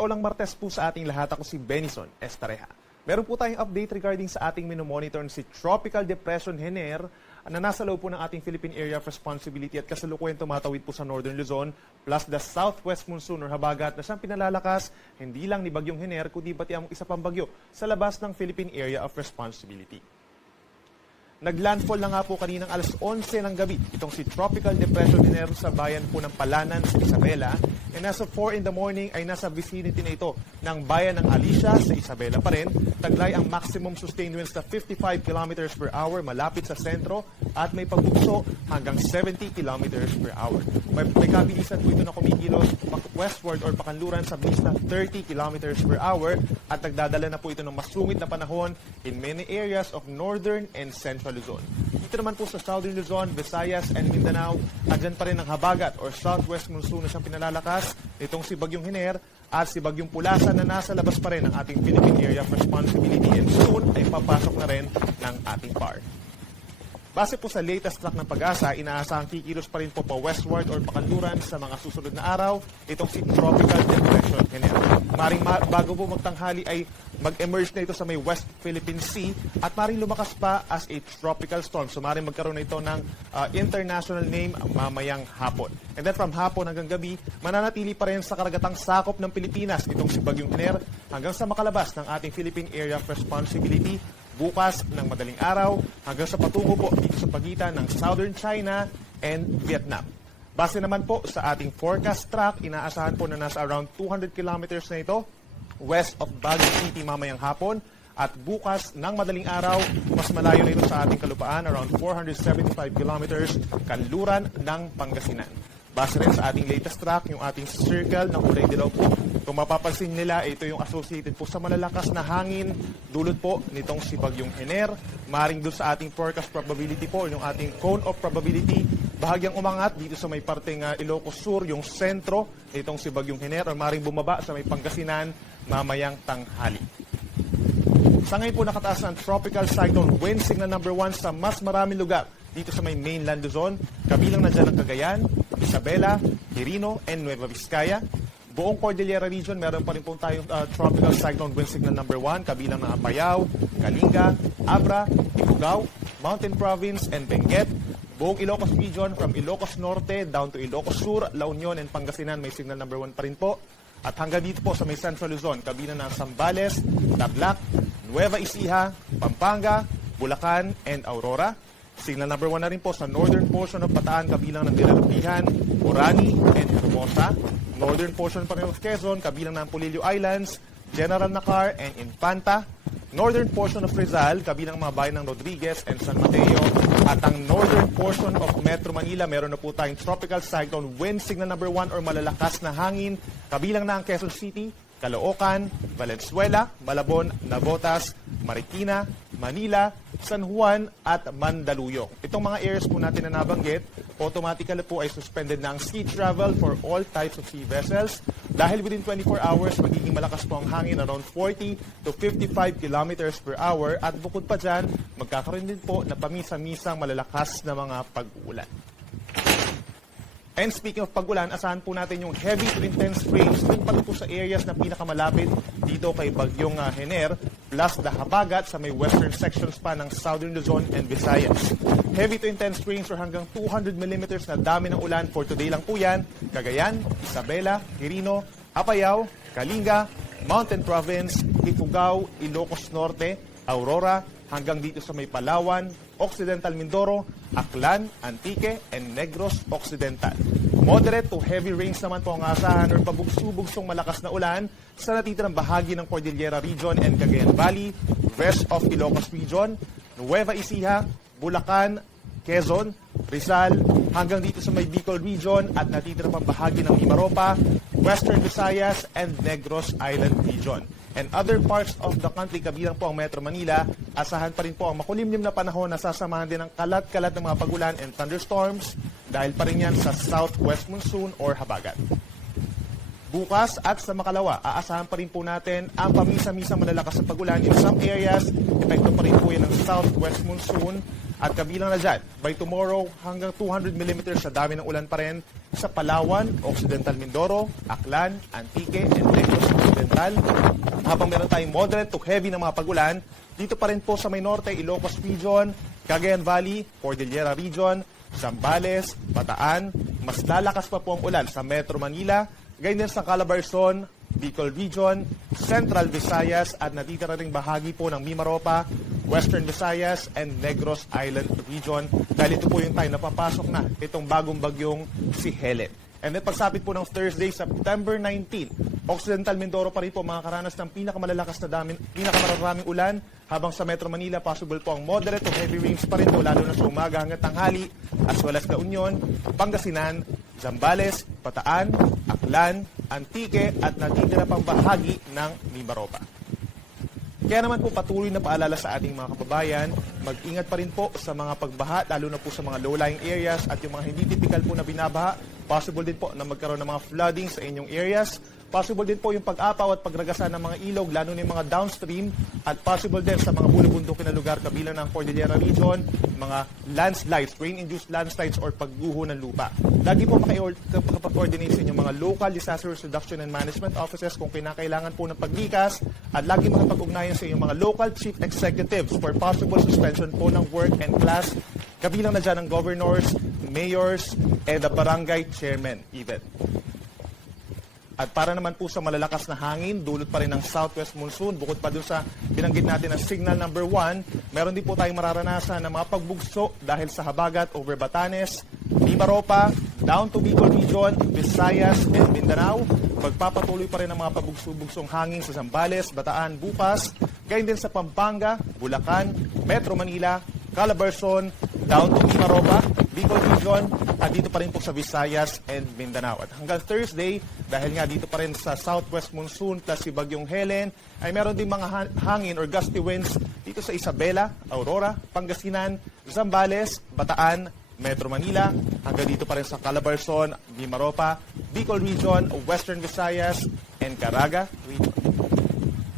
maulang Martes po sa ating lahat. Ako si Benison Estareja. Meron po tayong update regarding sa ating minomonitor si Tropical Depression Hener na nasa loob po ng ating Philippine Area of Responsibility at kasalukuyan tumatawid po sa Northern Luzon plus the Southwest Monsoon or Habagat na siyang pinalalakas hindi lang ni Bagyong Hener kundi pati ang isa pang bagyo sa labas ng Philippine Area of Responsibility. Naglandfall na nga po kaninang alas 11 ng gabi itong si Tropical Depression Hener sa bayan po ng Palanan sa Isabela. And as of 4 in the morning ay nasa vicinity na ito ng bayan ng Alicia sa Isabela pa rin. Taglay ang maximum sustained winds na 55 kilometers per hour malapit sa sentro at may pagbugso hanggang 70 kilometers per hour. May kabilisan po ito na kumikilos westward or pakanluran sa bilis na 30 kilometers per hour at nagdadala na po ito ng masungit na panahon in many areas of northern and central Luzon. Dito naman po sa Southern Luzon, Visayas, and Mindanao, andyan pa rin ang habagat or southwest monsoon na siyang pinalalakas nitong si Bagyong Hener at si Bagyong Pulasa na nasa labas pa rin ng ating Philippine Area of Responsibility and soon ay papasok na rin ng ating PAR. Base po sa latest track ng Pag-asa, inaasahang kikilos pa rin po pa westward or pakanluran sa mga susunod na araw itong si Tropical Depression Hener. Maring bago po magtanghali ay mag-emerge na ito sa may West Philippine Sea at maring lumakas pa as a tropical storm. So maring magkaroon na ito ng international name mamayang hapon. And then from hapon hanggang gabi, mananatili pa rin sa karagatang sakop ng Pilipinas itong si Bagyong Hener hanggang sa makalabas ng ating Philippine Area of Responsibility bukas ng madaling araw hanggang sa patungo po dito sa pagitan ng Southern China and Vietnam. Base naman po sa ating forecast track, inaasahan po na nasa around 200 kilometers na ito west of Baguio City mamayang hapon at bukas ng madaling araw, mas malayo na ito sa ating kalupaan, around 475 kilometers kanluran ng Pangasinan. Base rin sa ating latest track, yung ating circle na kulay dilaw po. Kung mapapansin nila, ito yung associated po sa malalakas na hangin dulot po nitong si Bagyong Hener. Maring doon sa ating forecast probability po, yung ating cone of probability, bahagyang umangat dito sa may parteng Ilocos Sur, yung sentro nitong si Bagyong Hener, o maring bumaba sa may Pangasinan mamayang tanghali. Sa ngayon po nakataas ang tropical cyclone wind signal number 1 sa mas maraming lugar dito sa may mainland Luzon, kabilang na dyan ang Cagayan, Isabela, Quirino, and Nueva Vizcaya. Buong Cordillera region, meron pa rin po tayong tropical cyclone wind signal number 1, kabilang na Apayao, Kalinga, Abra, Ifugao, Mountain Province, and Benguet. Buong Ilocos region, from Ilocos Norte down to Ilocos Sur, La Union, and Pangasinan, may signal number 1 pa rin po. At hanggang dito po sa may Central Luzon, kabilang na Zambales, Tarlac, Nueva Ecija, Pampanga, Bulacan, and Aurora. Signal number 1 na rin po sa northern portion ng Bataan, kabilang ng Dinalupihan, Orani, and Hermosa. Northern portion pa rin of Quezon, kabilang ng Polillo Islands, General Nakar, and Infanta. Northern portion of Rizal, kabilang mga bayan ng Rodriguez and San Mateo. At ang northern portion of Metro Manila, meron na po tayong tropical cyclone wind signal number 1 or malalakas na hangin, kabilang na ang Quezon City, Caloocan, Valenzuela, Malabon, Navotas, Marikina, Manila, San Juan at Mandaluyong. Itong mga areas po natin na nabanggit, automatically po ay suspended na ang sea travel for all types of sea vessels dahil within 24 hours magiging malakas po ang hangin around 40 to 55 kilometers per hour at bukod pa dyan, magkakaroon din po na pamisa-misang malalakas na mga pag-uulan. And speaking of pag-ulan, asahan po natin yung heavy to intense rains dun pala po sa areas na pinakamalapit dito kay Bagyong Hener plus the habagat sa may western sections pa ng Southern Luzon and Visayas. Heavy to intense rains or hanggang 200 millimeters na dami ng ulan for today lang po yan. Cagayan, Isabela, Quirino, Apayao, Kalinga, Mountain Province, Ifugao, Ilocos Norte, Aurora, hanggang dito sa may Palawan, Occidental Mindoro, Aklan, Antique, and Negros Occidental. Moderate to heavy rains naman po ang asahan or pabugso-bugsong malakas na ulan sa natitirang bahagi ng Cordillera Region and Cagayan Valley, west of Ilocos Region, Nueva Ecija, Bulacan, Quezon, Rizal, hanggang dito sa may Bicol Region at natitirang bahagi ng Mimaropa, Western Visayas, and Negros Island Region. And other parts of the country, kabilang po ang Metro Manila, asahan pa rin po ang makulimlim na panahon na sasamahan din ng kalat-kalat ng mga pagulan and thunderstorms dahil pa rin yan sa southwest monsoon or habagat. Bukas at sa makalawa, aasahan pa rin po natin ang pamisa-misa malalakas na pagulan in some areas. Epekto pa rin po yan ng southwest monsoon At kabilang na dyan, by tomorrow, hanggang 200 millimeters sa dami ng ulan pa rin sa Palawan, Occidental Mindoro, Aklan, Antique, and Negros Occidental. Habang meron tayong moderate to heavy na mga pagulan, dito pa rin po sa may norte, Ilocos Region, Cagayan Valley, Cordillera Region, Zambales, Bataan. Mas lalakas pa po ang ulan sa Metro Manila, ganyan sa Calabarzon, Bicol Region, Central Visayas at natitira ring bahagi po ng Mimaropa, Western Visayas and Negros Island Region dahil ito po yung time na papasok na itong bagong bagyong si Helen. And then pagsapit po ng Thursday, September 19, Occidental Mindoro pa rin po makakaranas ng pinakamaraming ulan habang sa Metro Manila possible po ang moderate to heavy rains pa rin po lalo na sa umaga hanggang tanghali as well as La Union, Pangasinan, Zambales, Bataan, Aklan, Antique at natitira pang bahagi ng Mimaropa. Kaya naman po patuloy na paalala sa ating mga kababayan, mag-ingat pa rin po sa mga pagbaha, lalo na po sa mga low-lying areas at yung mga hindi typical po na binabaha. Possible din po na magkaroon ng mga flooding sa inyong areas. Possible din po yung pag-apaw at pagragasan ng mga ilog, lalo na yung mga downstream. At possible din sa mga bulubundukin na lugar kabilang ng Cordillera Region, mga landslides, rain-induced landslides or pagguho ng lupa. Lagi po makipag-coordinate sa inyong mga local disaster reduction and management offices kung kinakailangan po ng paglikas at lagi makipag-ugnayan sa inyong mga local chief executives for possible suspension po ng work and class. Kabilang na dyan ang governors, mayors, and the barangay chairman even. At para naman po sa malalakas na hangin, dulot pa rin ng southwest monsoon, bukod pa dun sa binanggit natin ng signal number 1, meron din po tayong mararanasan ng mga pagbugso dahil sa habagat over Batanes, Mimaropa, down to Bicol Region, Visayas, and Mindanao. Magpapatuloy pa rin ang mga pabugso-bugsong hangin sa Zambales, Bataan, bukas, gayon din sa Pampanga, Bulacan, Metro Manila, Calabarzon, down to Mimaropa, Bicol Region, at dito pa rin po sa Visayas and Mindanao. At hanggang Thursday, dahil nga dito pa rin sa southwest monsoon plus si Bagyong Helen, ay meron din mga hangin or gusty winds dito sa Isabela, Aurora, Pangasinan, Zambales, Bataan, Metro Manila, hanggang dito pa rin sa Calabarzon, Mimaropa, Bicol Region, Western Visayas, and Caraga Region.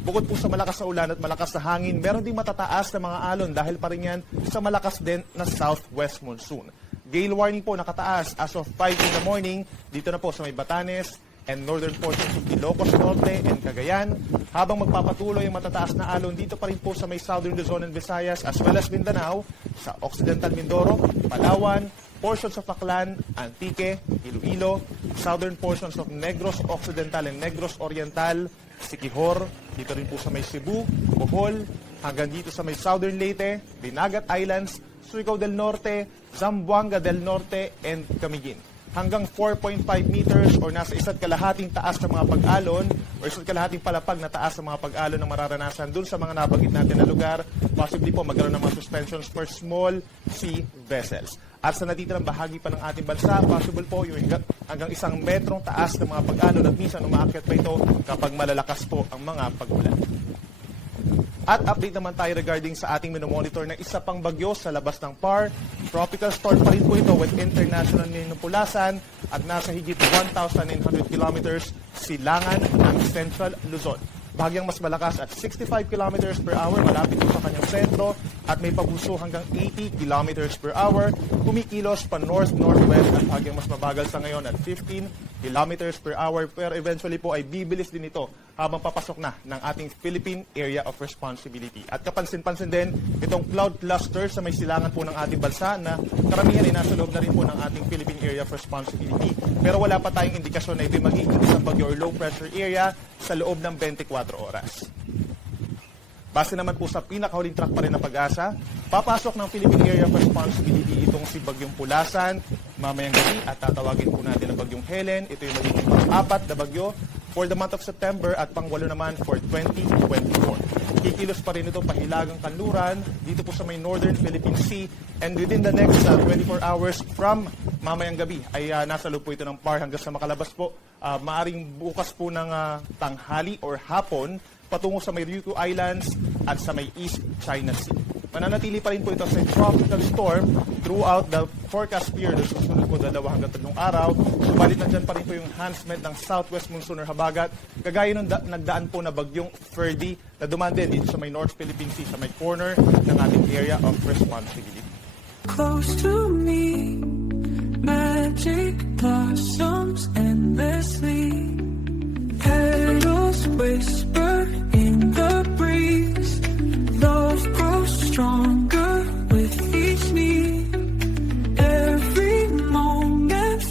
Bukod po sa malakas na ulan at malakas na hangin, meron din matataas na mga alon dahil pa rin yan sa malakas din na southwest monsoon. Gale warning po nakataas as of 5 in the morning dito na po sa may Batanes and northern portions of Ilocos Norte and Cagayan. Habang magpapatuloy ang matataas na alon dito pa rin po sa may southern Luzon and Visayas as well as Mindanao, sa Occidental Mindoro, Palawan, portions of Aklan, Antique, Iloilo, southern portions of Negros Occidental and Negros Oriental, Siquijor, dito rin po sa may Cebu, Bohol, hanggang dito sa may Southern Leyte, Dinagat Islands, Surigao del Norte, Zamboanga del Norte, and Camiguin. Hanggang 4.5 meters or nasa isa't kalahating taas ng mga pag-alon or isa't kalahating palapag na taas ng mga pag-alon na mararanasan dun sa mga nabanggit natin na lugar, possibly po magkaroon ng mga suspensions for small sea vessels. At sa natitirang bahagi pa ng ating bansa, possible po yung hanggang 1 metrong taas ng mga pag-alon at minsan umaakyat pa ito kapag malalakas po ang mga pag-ulan. At update naman tayo regarding sa ating minomonitor na isa pang bagyo sa labas ng PAR. Tropical storm pa rin po ito with international ninupulasan at nasa higit 1,900 kilometers silangan ng Central Luzon. Bahagyang mas malakas at 65 kilometers per hour, malapit po sa kanyang sentro at may pabuso hanggang 80 kilometers per hour. Kumikilos pa north-northwest at bahagyang mas mabagal sa ngayon at 15 kilometers per hour. Pero eventually po ay bibilis din ito habang papasok na ng ating Philippine Area of Responsibility. At kapansin-pansin din itong cloud cluster sa may silangan po ng ating bansa na karamihan ay nasa loob na rin po ng ating Philippine Area of Responsibility. Pero wala pa tayong indikasyon na ito magiging isang bagyo or low pressure area sa loob ng 24 oras. Base naman po sa pinakahuling track pa rin ng Pag-asa, papasok ng Philippine Area of Responsibility itong si Bagyong Pulasan mamayang gabi at tatawagin po natin ang Bagyong Helen. Ito yung magiging pang-4 na bagyo for the month of September at pang-8 naman for 2024. Kikilos pa rin ito pahilagang kanluran dito po sa may Northern Philippine Sea and within the next 24 hours from mamayang gabi ay nasa loob po ito ng PAR hanggang sa makalabas po. Maaring bukas po ng tanghali or hapon patungo sa may Ryukyu Islands at sa may East China Sea. Mananatili pa rin po ito sa tropical storm throughout the forecast period. Susunod po 2 hanggang 3 araw. Subalit nandyan pa rin po yung enhancement ng southwest monsoon or habagat. Kagaya nung nagdaan po na bagyong Ferdy na dumaan din dito sa may North Philippine Sea, sa may corner ng ating area of responsibility. close to me. Magic blossoms and